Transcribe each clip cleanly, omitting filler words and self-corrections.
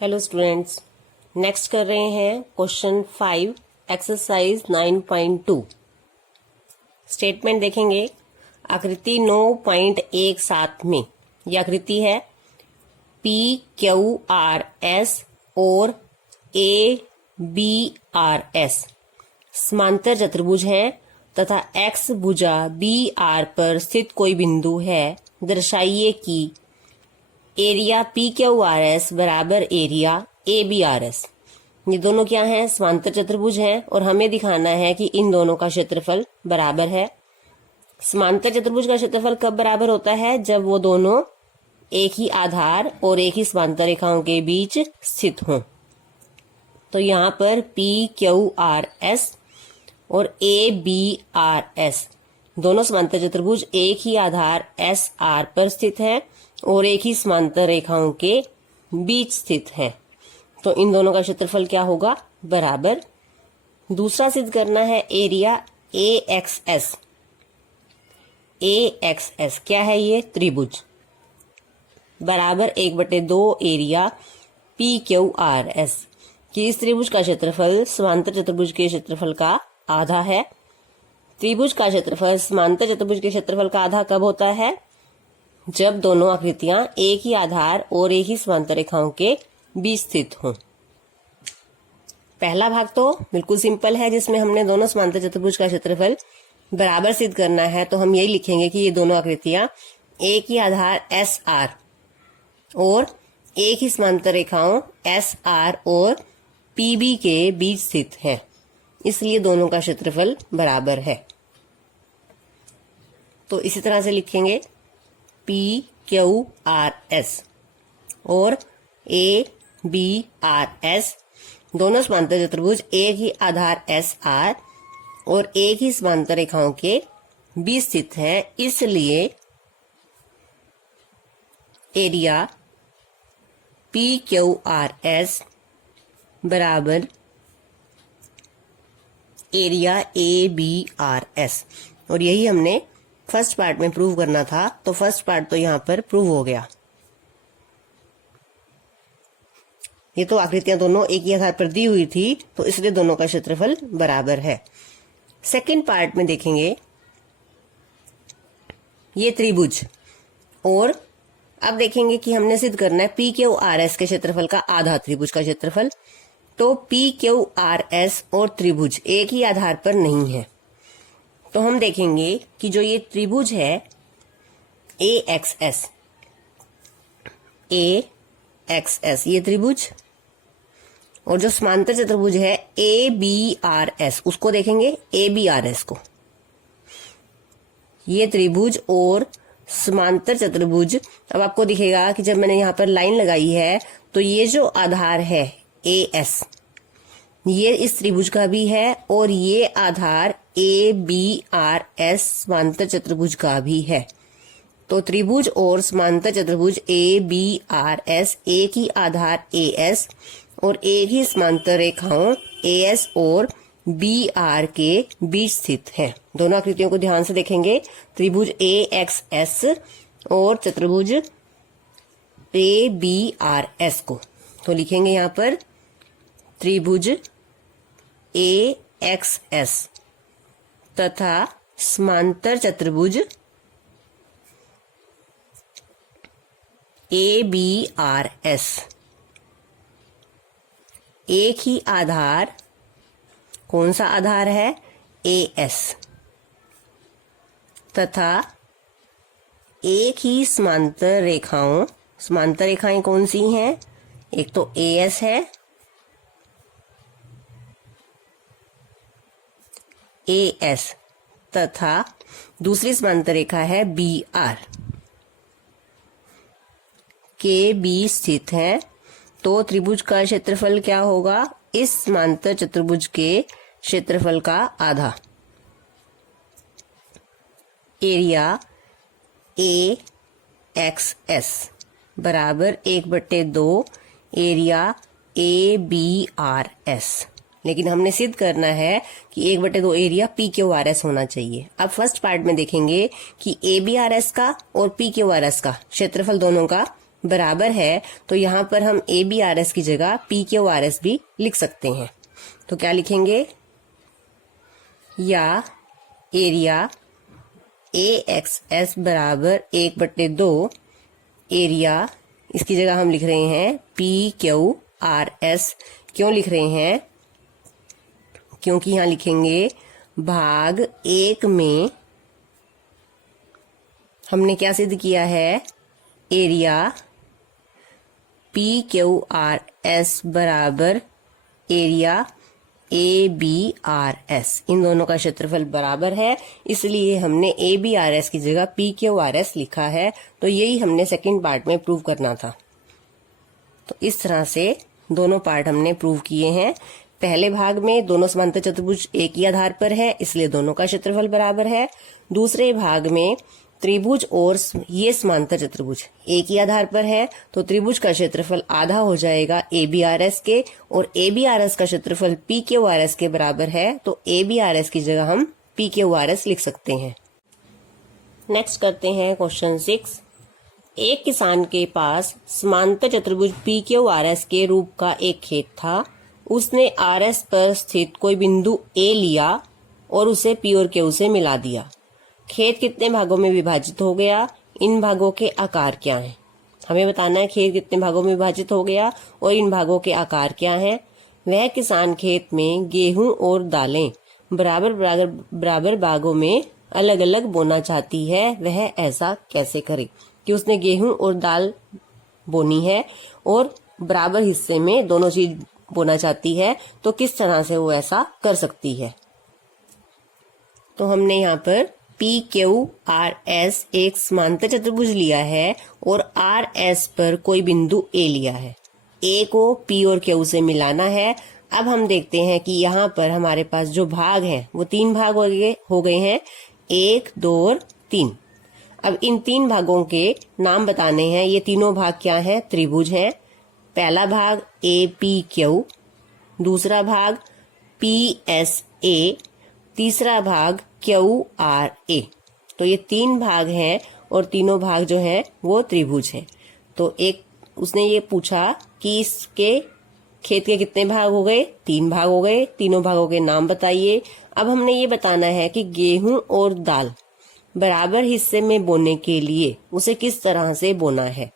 Hello students, next कर रहे हैं क्वेश्चन 5 एक्सरसाइज 9.2। स्टेटमेंट देखेंगे। आकृति 9.17 में यह आकृति है PQRS और ABRS समांतर चतुर्भुज हैं तथा X भुजा BR पर स्थित कोई बिंदु है। दर्शाइए कि एरिया PQRS बराबर एरिया ABRS। ये दोनों क्या हैं? समांतर चतुर्भुज हैं और हमें दिखाना है कि इन दोनों का क्षेत्रफल बराबर है। समांतर चतुर्भुज का क्षेत्रफल कब बराबर होता है? जब वो दोनों एक ही आधार और एक ही समांतर रेखाओं के बीच स्थित हों। तो यहाँ पर PQRS और ABRS दोनों समांतर चतुर्भुज एक ही आधार SR पर स्थित है और एक ही समांतर रेखाओं के बीच स्थित है। तो इन दोनों का क्षेत्रफल क्या होगा? बराबर। दूसरा सिद्ध करना है एरिया AXS। AXS क्या है? ये त्रिभुज बराबर 1/2 एरिया PQRS कि इस त्रिभुज का क्षेत्रफल समांतर चतुर्भुज के क्षेत्रफल का आधा है। त्रिभुज का क्षेत्रफल समांतर चतुर्भुज के क्षेत्रफल का आधा कब होता है? जब दोनों आकृतियां एक ही आधार और एक ही समांतर रेखाओं के बीच स्थित हों। पहला भाग तो बिल्कुल सिंपल है, जिसमें हमने दोनों समांतर चतुर्भुज का क्षेत्रफल बराबर सिद्ध करना है। तो हम यही लिखेंगे कि ये दोनों आकृतियां एक ही आधार SR और एक ही समांतर रेखाओं SR और PB के बीच स्थित है, इसलिए दोनों का क्षेत्रफल बराबर है। तो इसी तरह से लिखेंगे PQRS और ABRS दोनों समांतर चतुर्भुज एक ही आधार SR और एक ही समांतर रेखाओं के बीच स्थित है, इसलिए एरिया PQRS बराबर एरिया ABRS। और यही हमने फर्स्ट पार्ट में प्रूव करना था, तो फर्स्ट पार्ट तो यहां पर प्रूव हो गया। ये तो आकृतियां दोनों एक ही आधार पर दी हुई थी, तो इसलिए दोनों का क्षेत्रफल बराबर है। सेकंड पार्ट में देखेंगे ये त्रिभुज, और अब देखेंगे कि हमने सिद्ध करना है PQRS के क्षेत्रफल का आधा त्रिभुज का क्षेत्रफल। तो PQRS और त्रिभुज एक ही आधार पर नहीं है, तो हम देखेंगे कि जो ये त्रिभुज है AXS ये त्रिभुज, और जो समांतर चतुर्भुज है ABRS उसको देखेंगे ABRS को। ये त्रिभुज और समांतर चतुर्भुज, अब आपको दिखेगा कि जब मैंने यहाँ पर लाइन लगाई है तो ये जो आधार है AS ये इस त्रिभुज का भी है और ये आधार ABRS समांतर चतुर्भुज का भी है। तो त्रिभुज और समांतर चतुर्भुज ABRS एक ही आधार AS और एक ही समांतर रेखाओं AS और BR के बीच स्थित है। दोनों आकृतियों को ध्यान से देखेंगे, त्रिभुज AXS और चतुर्भुज ABRS को। तो लिखेंगे यहाँ पर त्रिभुज AXS तथा समांतर चतुर्भुज ABRS एक ही आधार, कौन सा आधार है? AS तथा एक ही समांतर रेखाओं, समांतर रेखाएं कौन सी हैं? एक तो AS है, AS तथा दूसरी समांतर रेखा है BR के बीच स्थित है। तो त्रिभुज का क्षेत्रफल क्या होगा? इस समांतर चतुर्भुज के क्षेत्रफल का आधा। एरिया AXS बराबर 1/2 एरिया ABRS। लेकिन हमने सिद्ध करना है कि 1/2 एरिया PQRS होना चाहिए। अब फर्स्ट पार्ट में देखेंगे कि ABRS का और PQRS का क्षेत्रफल दोनों का बराबर है तो यहाँ पर हम ABRS की जगह PQRS भी लिख सकते हैं। तो क्या लिखेंगे, या एरिया AXS बराबर 1/2 एरिया, इसकी जगह हम लिख रहे हैं PQRS। क्यों लिख रहे हैं, क्योंकि यहाँ लिखेंगे भाग 1 में हमने क्या सिद्ध किया है, एरिया PQRS बराबर एरिया ABRS, इन दोनों का क्षेत्रफल बराबर है, इसलिए हमने ABRS की जगह PQRS लिखा है। तो यही हमने सेकंड पार्ट में प्रूव करना था। तो इस तरह से दोनों पार्ट हमने प्रूव किए हैं। पहले भाग में दोनों समांतर चतुर्भुज एक ही आधार पर है, इसलिए दोनों का क्षेत्रफल बराबर है। दूसरे भाग में त्रिभुज और ये समांतर चतुर्भुज एक ही आधार पर है, तो त्रिभुज का क्षेत्रफल आधा हो जाएगा ABRS के, और ABRS का क्षेत्रफल PQRS के बराबर है, तो ABRS की जगह हम PQRS लिख सकते हैं। नेक्स्ट करते हैं क्वेश्चन 6। एक किसान के पास समांतर चतुर्भुज PQRS के रूप का एक खेत था। उसने RS पर स्थित कोई बिंदु A लिया और उसे P और Q से मिला दिया। खेत कितने भागों में विभाजित हो गया, इन भागों के आकार क्या हैं। हमें बताना है खेत कितने भागों में विभाजित हो गया और इन भागों के आकार क्या हैं। वह किसान खेत में गेहूं और दालें बराबर भागों में अलग अलग बोना चाहती है। वह ऐसा कैसे करे कि उसने गेहूं और दाल बोनी है और बराबर हिस्से में दोनों चीज बोना चाहती है, तो किस तरह से वो ऐसा कर सकती है। तो हमने यहाँ पर PQRS एक समांतर चतुर्भुज लिया है और RS पर कोई बिंदु A लिया है। A को P और Q से मिलाना है। अब हम देखते हैं कि यहाँ पर हमारे पास जो भाग हैं वो 3 भाग हो गए हैं, 1, 2 और 3। अब इन 3 भागों के नाम बताने हैं। ये तीनों भाग क्या हैं, त्रिभुज हैं। पहला भाग APQ, दूसरा भाग PSA, तीसरा भाग QRA। तो ये 3 भाग हैं और तीनों भाग जो हैं वो त्रिभुज हैं। तो एक उसने ये पूछा कि इसके खेत के कितने भाग हो गए, 3 भाग हो गए। तीनों भागों के नाम बताइए। अब हमने ये बताना है कि गेहूं और दाल बराबर हिस्से में बोने के लिए उसे किस तरह से बोना है।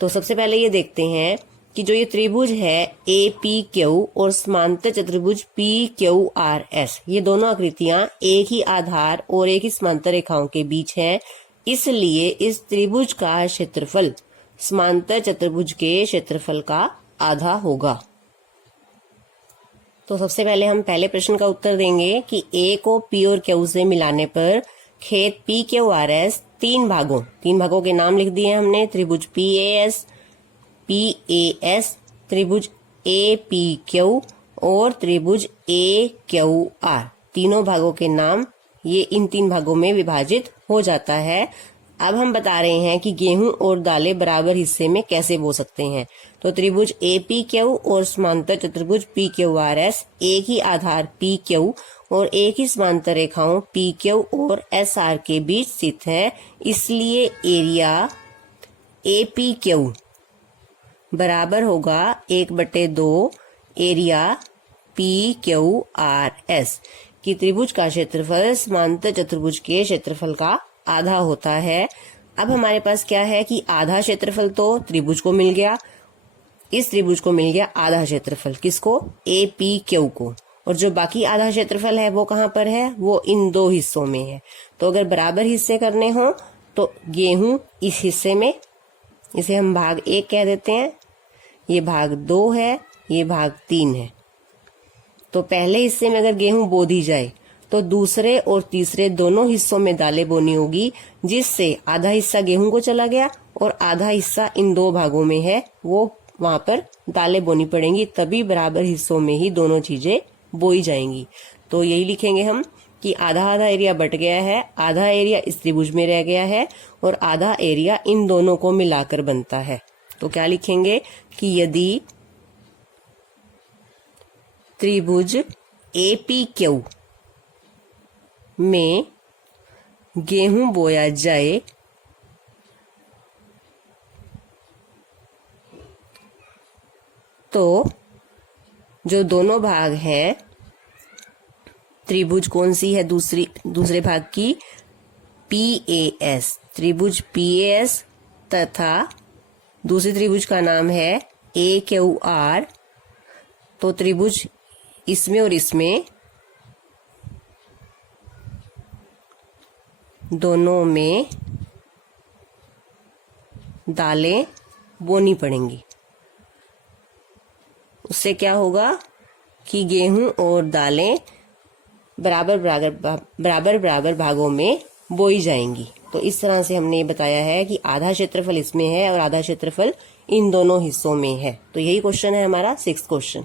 तो सबसे पहले ये देखते हैं कि जो ये त्रिभुज है APQ और समांतर चतुर्भुज PQRS, ये दोनों आकृतियां एक ही आधार और एक ही समांतर रेखाओं के बीच हैं, इसलिए इस त्रिभुज का क्षेत्रफल समांतर चतुर्भुज के क्षेत्रफल का आधा होगा। तो सबसे पहले हम पहले प्रश्न का उत्तर देंगे कि A को P और Q से मिलाने पर खेत PQRS 3 भागों के नाम लिख दिए हमने। त्रिभुज PAS, त्रिभुज APQ और त्रिभुज AQR, तीनों भागों के नाम ये इन 3 भागों में विभाजित हो जाता है। अब हम बता रहे हैं कि गेहूं और दालें बराबर हिस्से में कैसे बो सकते हैं। तो त्रिभुज APQ और समांतर चतुर्भुज PQRS एक ही आधार PQ और एक ही समांतर रेखाओं PQ और SR के बीच स्थित है, इसलिए एरिया APQ बराबर होगा 1/2 एरिया PQRS कि त्रिभुज का क्षेत्रफल समांतर चतुर्भुज के क्षेत्रफल का आधा होता है। अब हमारे पास क्या है कि आधा क्षेत्रफल तो त्रिभुज को मिल गया, इस त्रिभुज को मिल गया आधा क्षेत्रफल, किसको, APQ को, और जो बाकी आधा क्षेत्रफल है वो कहाँ पर है, वो इन 2 हिस्सों में है। तो अगर बराबर हिस्से करने हो तो गेहूं इस हिस्से में, इसे हम भाग 1 कह देते हैं, ये भाग 2 है, ये भाग 3 है। तो पहले हिस्से में अगर गेहूं बो दी जाए तो दूसरे और तीसरे दोनों हिस्सों में दालें बोनी होगी, जिससे आधा हिस्सा गेहूं को चला गया और आधा हिस्सा इन 2 भागों में है, वो वहां पर दालें बोनी पड़ेंगी, तभी बराबर हिस्सों में ही दोनों चीजें बोई जाएंगी। तो यही लिखेंगे हम कि आधा आधा एरिया बट गया है, आधा एरिया इस त्रिभुज में रह गया है और आधा एरिया इन दोनों को मिलाकर बनता है। तो क्या लिखेंगे कि यदि त्रिभुज APQ में गेहूं बोया जाए तो जो दोनों भाग हैं, त्रिभुज कौन सी है दूसरे भाग की, PAS, त्रिभुज PAS तथा दूसरी त्रिभुज का नाम है AQR। तो त्रिभुज इसमें और इसमें दोनों में दालें बोनी पड़ेंगी। उससे क्या होगा कि गेहूं और दालें बराबर भागों में बोई जाएंगी। तो इस तरह से हमने ये बताया है कि आधा क्षेत्रफल इसमें है और आधा क्षेत्रफल इन दोनों हिस्सों में है। तो यही क्वेश्चन है हमारा 6th क्वेश्चन।